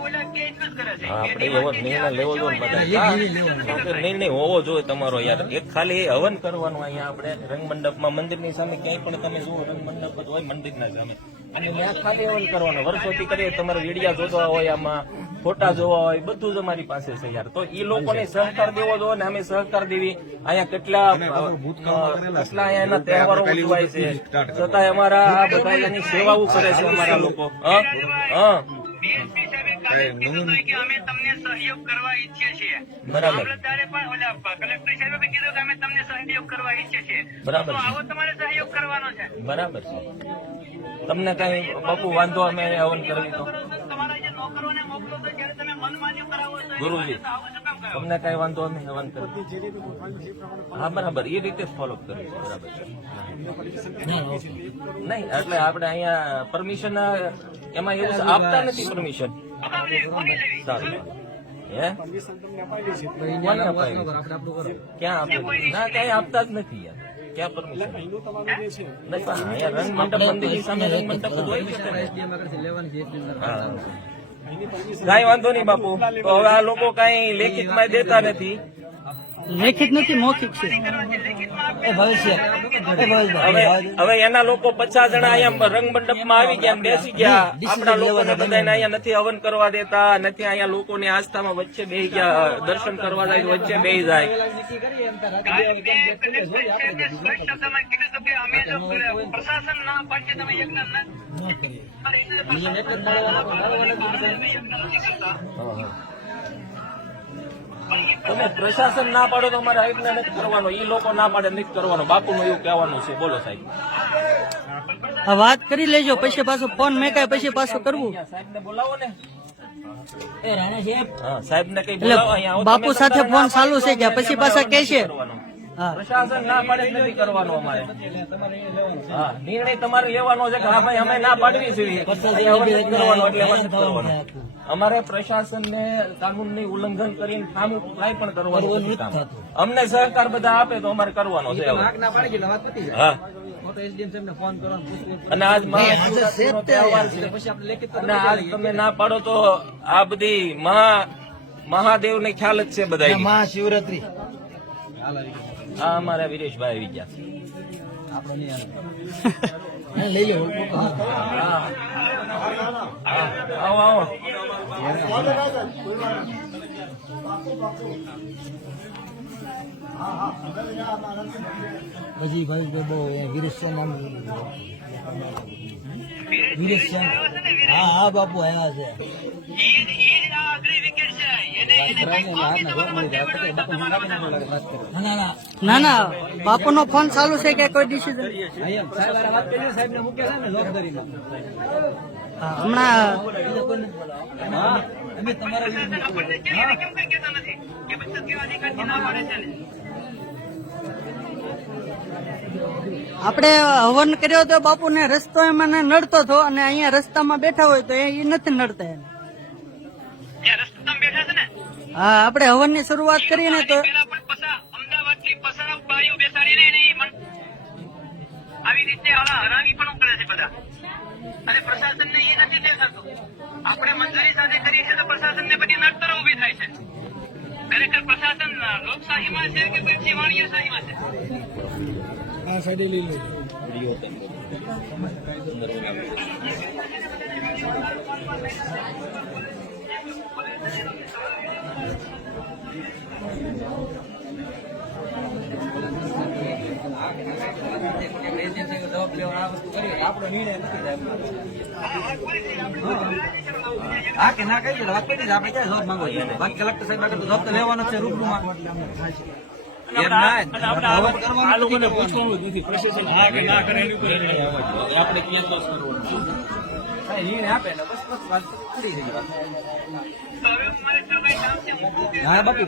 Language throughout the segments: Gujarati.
આપણે એવો નિર્ણય લેવો જોઈએ નિર્ણય હોવો જોઈએ તમારો યાર. એક ખાલી હવન કરવાનું અહીંયા આપણે રંગમંડપમાં મંદિરની સામે ક્યાંય પણ તમે જુઓ રંગમંડપ જ હોય મંદિરના સામે અને ત્યાં ખાતે હવન કરવાનું વર્ષોથી કરીએ. તમારે વિડિયા જોવા હોય આમાં ફોટા જોવા હોય બધું જ અમારી પાસે છે યાર. તો એ લોકોને સહકાર દેવો જોઈએ ને અમે સહકાર દેવી. અહીંયા કેટલા અહીંયા એના તહેવારો ઉજવાય છે છતાં અમારા આ બધા એની સેવાઓ કરે છે અમારા લોકો. અમે તમને સહયોગ કરવા ઈચ્છીએ છીએ. બરાબર કલેક્ટર સાહેબે કીધું કે અમે તમને સહયોગ કરવા ઈચ્છીએ છીએ. બરાબર આવો તમારે સહયોગ કરવાનો છે. બરાબર છે. તમને કઈ બાપુ વાંધો અમે હવન કરવી તો તમારા જે નોકરોને મોકલો તો જ્યારે તમે મનમાન્યું કરાવો છો ગુરુજી તમને કઈ વાંધો અમે હવન કરવી. હા બરાબર એ રીતે ફોલો કરવી છે. બરાબર છે. નહીં એટલે આપણે અહીંયા પરમિશન એમાં એવું આપતા નથી પરમિશન. સારું હે કોને અપાય ક્યાં આપે ના કઈ આપતા જ નથી યાર. ક્યાં પરમિશન નહીં પણ અહીંયા રંગ મંડપ મંદિરની સામે રંગ મંડપ જ હોય છે. હા કઈ વાંધો નહીં બાપુ. તો હવે આ લોકો કઈ લેખિત માં દેતા નથી. લેખિત નથી મૌખિક છે. હવે એના લોકો 50 જણા અહીંયા રંગ મંડપ માં આવી ગયા બેસી ગયા. આપણા લોકોને બધાને અહીંયા નથી હવન કરવા દેતા નથી. અહીંયા લોકોની આસ્થામાં વચ્ચે બેસી ગયા. દર્શન કરવા જાય વચ્ચે બેસી જાય. પ્રશાસન ના પાડશે તમે યજ્ઞ તમે પ્રશાસન ના પાડો તો અમારે આઈટને નથી કરવાનો. એ લોકો ના પાડે નથી કરવાનો. બાપુનું એવું કહેવાનું છે. બોલો સાહેબ. આ વાત કરી લેજો પછી પાછો ફોન મેકાય પછી પાછું કરવું. સાહેબ ને બોલાવો ને. હા સાહેબ ને કઈ એટલે બોલાવો અહીંયા. બાપુ સાથે ફોન ચાલુ છે કે પછી પાછા કે છે. હા પ્રશાસન ના પાડે નથી કરવાનો અમારે. હા નિર્ણય તમારે લેવાનો છે કે હા ભાઈ અમે ના પાડવી જોઈએ કરવાનો એટલે અમારે નથી કરવાનો. અમારે પ્રશાસન ને કાનૂન ની ઉલ્લંઘન કરીને કામ કાંઈ પણ કરવાનું નથી કામ. અમને સહકાર બધા આપે તો અમારે કરવાનો છે. હા અને આજ મહાશિવરાત્રીનો તહેવાર છે અને આજ તમે ના પાડો તો આ બધી મહાદેવ ને ખ્યાલ જ છે બધા. મહાશિવરાત્રી હા અમારા વિરેશભાઈ આવી ગયા. આવો આવો. પછી ભાઈ બહુ વિરેશ હા હા બાપુ આવ્યા છે. ના ના બાપુ નો ફોન ચાલુ છે કે કોઈ ડિસિઝન આપણે હવન કર્યો તો બાપુ ને રસ્તો એમાં નડતો હતો અને અહીંયા રસ્તામાં બેઠા હોય તો એ નથી નડતા. હા આપણે હવન ની શરૂઆત કરીએ ને તો અમદાવાદ થી પસાર બારીઓ બેસાડીને આવી રીતે હરાવી પણ કરે છે બધા. અને પ્રશાસન ને એ નથી દેખાતું. આપણે મંજૂરી સાથે કરી છે તો પ્રશાસન ને બધી નડતરો ઉભી થાય છે. ખરેખર પ્રશાસન લોકશાહીમાં છે કે પછી વાણિયાશાહીમાં છે? આ સાઈડે લઈ લો. હા કે ના કઈ વાત કરી આપણે ક્યાં જવાબ માંગવો છે? બાકી કલેક્ટર સાહેબ આગળ જવાબ તો લેવાનો છે રૂબરૂમાં. આ લોકોને પૂછવાનું જ નથી. પ્રશાસન હા કે ના કરે આપણે ક્યાં દોષ કરવો નિર્ણય આપે એટલે બસ બસ વાત પૂરી થઈ જાય. હા બાપુ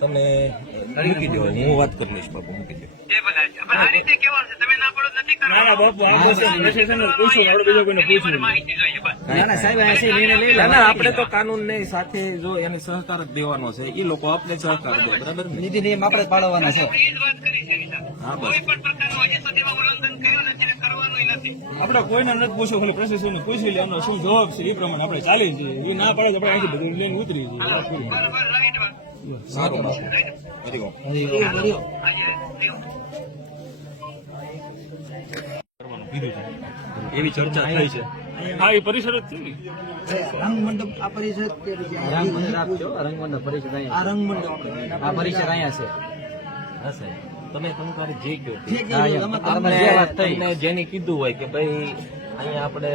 તમે મૂકી દો. હું વાત કરી લઈશ બાપુ. મૂકી દો. આ રીતે કેવા છે તમે ના પડો નથી કરવાનું. આપણે તો કાનૂન ની સાથે જો એને સહકાર જ દેવાનો છે. એ લોકો આપણે સહકાર દે. બરાબર ને? નીતિ નિયમ આપણે જ પાળવાના છે. વાત કરી છે. હા બસ કોઈ પણ પ્રકારનું હજી સુધીમાં ઉલ્લંઘન કર્યું નથી ને કરવાનું નથી. નથી. આપણે કોઈને નથી પૂછ્યું, ખાલી પ્રશાસનને પૂછી લે એમનો શું જવાબ છે એ પ્રમાણે આપણે ચાલી જઈએ. એ ના પાડે તો આપણે અહીંથી બધું લઈને ઉતરી જઈએ. બરાબર, રાઈટ વાત. સારું કરવાનું કીધું છે. એવી ચર્ચા થઈ છે. હા, એ પરિસર જ છે ને. રંગ મંડપ આ પરિષદ કે રંગ મંડપ આપજો, રંગ મંડપ પરિષદ આ અહીંયા રંગ મંડપ આ પરિસર અહીંયા છે. હા સાહેબ, તમે તમારે જે કહો તે. જે કહેવું તમે તમને જે વાત થઈ. તમને જેને કીધું હોય કે ભાઈ અહીંયા આપણે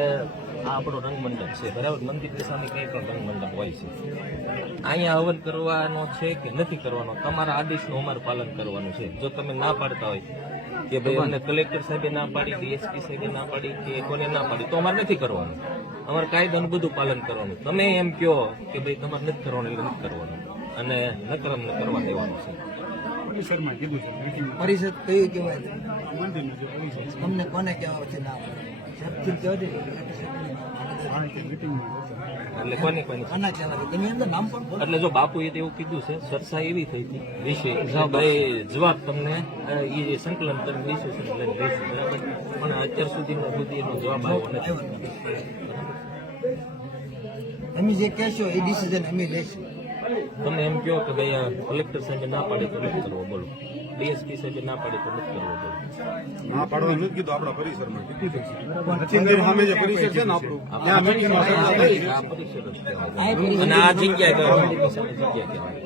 આ આપણો રંગ મંડપ છે બરાબર, મંદિરની સામે કઈ પણ રંગ મંડપ હોય છે, અહીંયા હવન કરવાનો છે કે નથી કરવાનો, તમારા આદેશનું અમારે પાલન કરવાનું છે. જો તમે ના પાડતા હોય કે ભાઈ અમને કલેક્ટર સાહેબે ના પાડી, ડીએસપી સાહેબે ના પાડી કે કોને ના પાડી, તો અમારે નથી કરવાનું. અમારે કાયદાનું બધું પાલન કરવાનું. તમે એમ કહો કે ભાઈ તમારે નથી કરવાનું એટલે નથી કરવાનું, અને નકર અમને કરવા દેવાનું છે. પરિસરમાં કીધું છે meetingમાં. પરિષદ કયું કહેવાય છે? મંદિરનું જે પરિસર છે. તમને કોને કહેવા છે નામ શબ્દથી કહો છો. કારણ કે meetingમાં એટલે કોને કોને કોના કહેવા છે? તમે અંદર નામ પણ બોલો. એટલે જો બાપુએ તો એવું કીધું છે, ચર્ચા એવી થઈ હતી વિશે કે ભાઈ જવાબ તમને એ સંકલન કરીને દઈશું છે લઈને દઈશું બરાબર, પણ અત્યાર સુધી એનો જવાબ આવ્યો નથી. તમે જે કહેશો એ ડિસિઝન અમે લઈશું. તમે એમ કહો કે ભાઈ આ કલેક્ટર સાહેબે ના પાડે તો નથી કરવો, બોલો. ડીએસપી સાહેબે ના પાડે તો નથી કરવો, બોલો. ના પાડવાનું નથી કીધું આપણા પરિસરમાં કીધું છે. મંદિર સામે જે પરિસર છે ને આપણું ત્યાં meetingમાં ચર્ચા થઈ. આ પરિસર જ કહેવાય. અને આ જગ્યા કહેવાય, મંદિરની સામે જગ્યા કહેવાય.